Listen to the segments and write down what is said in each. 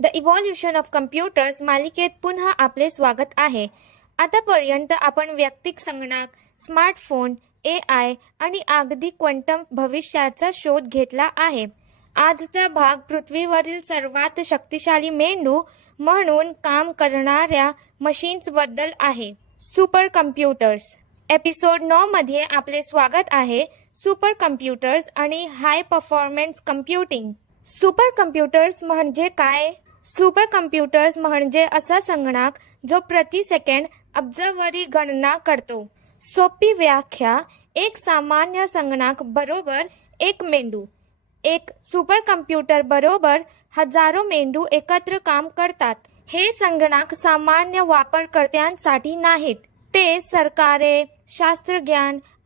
The evolution of computers मालिकेत पुन्हा आपले स्वागत आहे. आतापर्यंत आपण वैयक्तिक संगणक, स्मार्टफोन, AI आणि अगदी क्वांटम भविष्याचा शोध घेतला आहे. आजचा भाग पृथ्वीवरील सर्वात शक्तिशाली मेंदू म्हणून काम करणाऱ्या मशीन्सबद्दल आहे, सुपर कम्प्युटर्स. एपिसोड 9 मध्ये आपले स्वागत आहे. सुपर कम्प्युटर्स आणि high performance computing. Super computers म्हणजे काय? सुपर कम्प्युटर्स म्हणजे असा संगणक जो प्रति सेकंड अब्जावरी गणना करतो. सोपी व्याख्या, एक सामान्य संगणक बरोबर एक मेंदू. एक सुपर कम्प्युटर बरोबर हजारो मेंदू एकत्र काम करतात. हे संगणक सामान्य वापरकर्त्यांसाठी नाहीत, ते सरकारे, शास्त्रज्ञ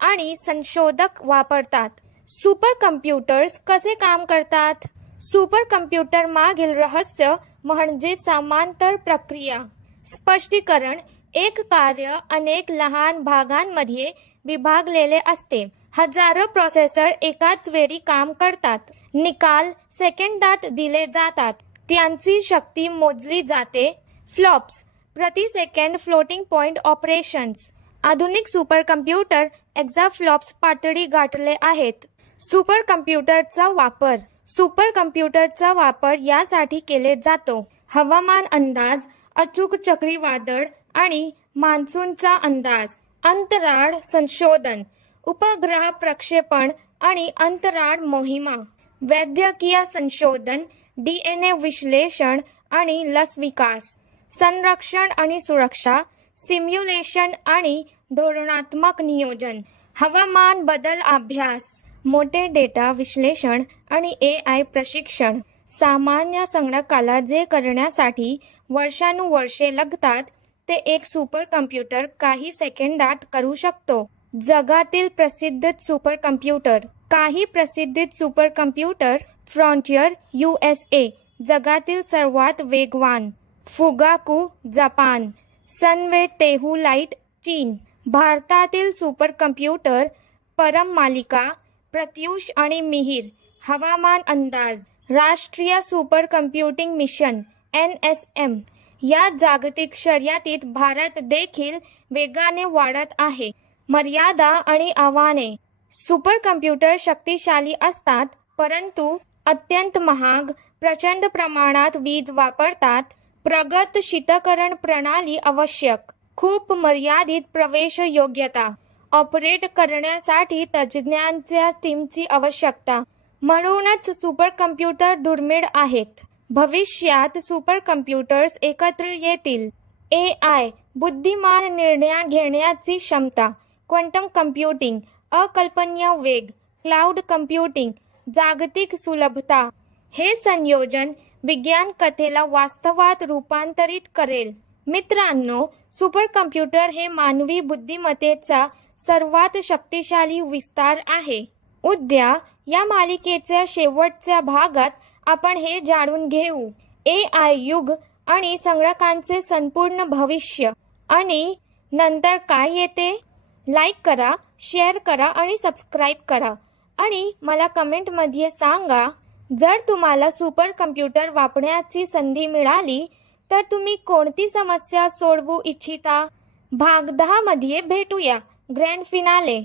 आणि संशोधक वापरतात. सुपर कम्प्युटर्स कसे काम करतात? सुपर कम्प्युटर मागील रहस्य म्हणजे समांतर प्रक्रिया. स्पष्टीकरण, एक कार्य अनेक लहान भागांमध्ये विभागलेले असते. हजारो प्रोसेसर एकाच वेळी काम करतात. निकाल सेकंदात दिले जातात. त्यांची शक्ती मोजली जाते. फ्लॉप्स, प्रति सेकंड फ्लोटिंग पॉइंट ऑपरेशन्स. आधुनिक सुपर कम्प्युटर एक्झाफ्लॉप्स पातळी गाठले आहेत. सुपर कम्प्युटरचा वापर. सुपर कम्प्युटरचा वापर यासाठी केले जातो: हवामान अंदाज, अचूक चक्रीवादळ आणि मान्सूनचा अंदाज, अंतराळ संशोधन, उपग्रह प्रक्षेपण आणि अंतराळ मोहिमा, वैद्यकीय संशोधन, DNA विश्लेषण आणि लस विकास, संरक्षण आणि सुरक्षा, सिम्युलेशन आणि धोरणात्मक नियोजन, हवामान बदल अभ्यास, मोठे डेटा विश्लेषण आणि AI प्रशिक्षण. सामान्य संगणकाला जे करण्यासाठी वर्षानुवर्षे लागतात ते एक सुपर कम्प्युटर काही सेकंदात करू शकतो. जगातील प्रसिद्ध सुपर कम्प्युटर. काही प्रसिद्ध सुपर कम्प्युटर: फ्रॉन्टियर USA, जगातील सर्वात वेगवान; फुगाकू जपान; सनवे टेहुलाइट चीन. भारतातील सुपर कम्प्युटर: परम मालिका, प्रत्यूष आणि मिहिर. हवामान अंदाज. राष्ट्रीय सुपर कम्प्युटिंग मिशन NSM. या जागतिक शर्यतीत भारत देखील वेगाने वाढत आहे. मर्यादा आणि आव्हाने. सुपर कम्प्युटर शक्तिशाली असतात, परंतु अत्यंत महाग, प्रचंड प्रमाणात वीज वापरतात. प्रगत शीतकरण प्रणाली आवश्यक. खूप मर्यादित प्रवेश योग्यता. ऑपरेट करण्यासाठी तज्ज्ञांच्या टीमची आवश्यकता. म्हणूनच सुपर कम्प्युटर दुर्मिळ आहेत. भविष्यात सुपर कम्प्युटर्स एकत्र येतील. AI, बुद्धिमान निर्णय घेण्याची क्षमता. क्वांटम कम्प्युटिंग, अकल्पनीय वेग. क्लाउड कम्प्युटिंग, जागतिक सुलभता. हे संयोजन विज्ञान कथेला वास्तवात रूपांतरित करेल. मित्रांनो, सुपर कम्प्युटर हे मानवी बुद्धिमत्तेचा सर्वात शक्तिशाली विस्तार आहे. उद्या या मालिकेच्या शेवटच्या भागात आपण हे जाणून घेऊ: AI युग आणि संगणकांचे संपूर्ण भविष्य. आणि नंतर काय येते? लाईक करा, शेअर करा आणि सबस्क्राईब करा. आणि मला कमेंटमध्ये सांगा, जर तुम्हाला सुपर कम्प्युटर वापरण्याची संधी मिळाली तर तुम्ही कोणती समस्या सोडवू इच्छिता? भाग 10 मध्ये भेटूया. Grand finale.